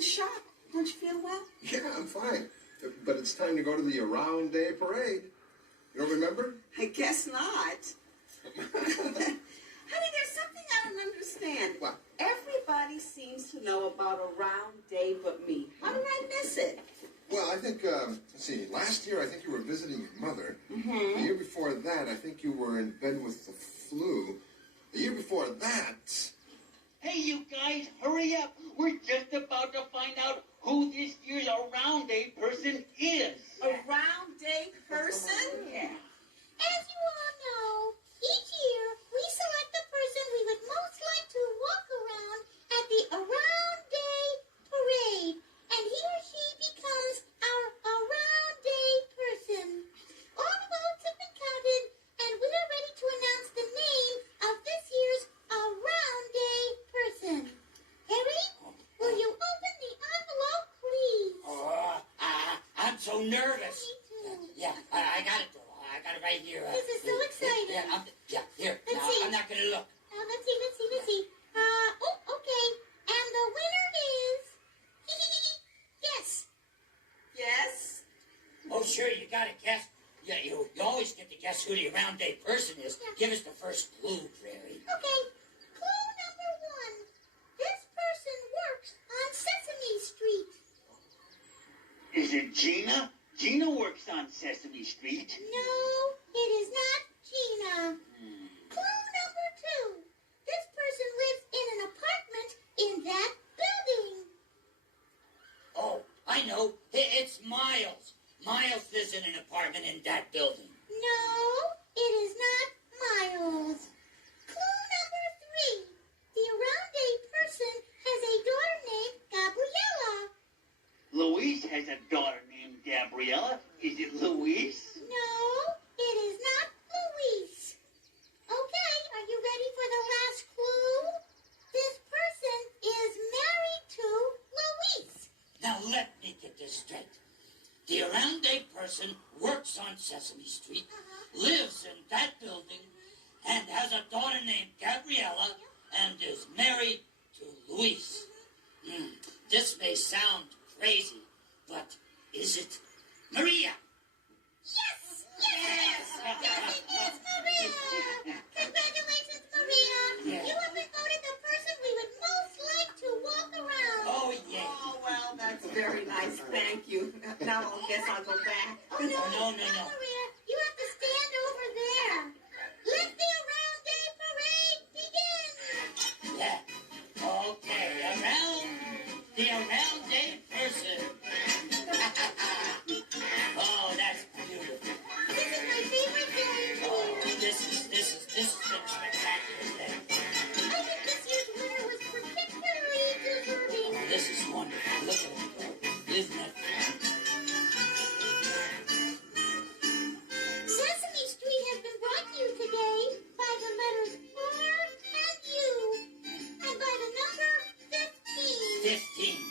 the shop. Don't you feel well? Yeah, I'm fine. But it's time to go to the Around Day Parade. You don't remember? I guess not. Honey, there's something I don't understand. What? Everybody seems to know about Around Day but me. How did I miss it? Well, I think, let's see, last year I think you were visiting your mother. Mm-hmm. The year before that, I think you were in bed with the flu. The year before that... Hey, you guys, hurry up. We're just about to find out who this year's Around Day person is. Around Day person? Yeah. As you all know, each year we select the person we would most like to walk around at the Around Day Parade, and he or she becomes our Around Day person. All the votes have been counted, and we are ready to announce the name of this year's Around Day person. Harry, will you open the envelope, please? I'm so nervous. Me too. Yeah, I got it. I got it right here. This is so exciting. Yeah, here. Let's Now, see. I'm not going to look. Let's see. Oh, okay. And the winner is... Yes. Yes? Oh, sure, you got to guess. Yeah, you always get to guess who the Around Day person is. Yeah. Give us the first clue, Prairie. Okay. Clue number 1. This person works on Sesame Street. Is it Gina? Gina works on Sesame Street. No, it is not Gina. Clue number 2. This person lives in an apartment in that building. Oh, I know. It's Miles. Miles lives in an apartment in that building. No, it is not Miles. Clue number 3. The Around Day person has a daughter named Gabriella. Louise has a daughter named Gabriella. Is it Louise? No, it is not Louise. Okay, are you ready for the last clue? This person is married to Louise. Now, let me get this straight. The Around Day person works on Sesame Street, lives in that building, and has a daughter named Gabriella, and is married to Luis. This may sound crazy, but is it Maria? Yes! Yes, it is Maria! Congratulations, Maria! Yeah. You have been voted the person we would most like to walk around. Oh, yeah. Oh, well, that's very nice. Thank you. Now I guess I'll go back. Oh, no, No. Maria. You have to stand over there. Let the Around Day Parade begin. Yeah. Okay, the Around Day person. Oh, that's beautiful. This is my favorite day of the Oh, year. this has been a spectacular day. I think this year's winner was particularly deserving. This is wonderful. Look at it go. Isn't that fun? Sesame Street has been brought to you today by the letters R and U, and by the number 15. 15.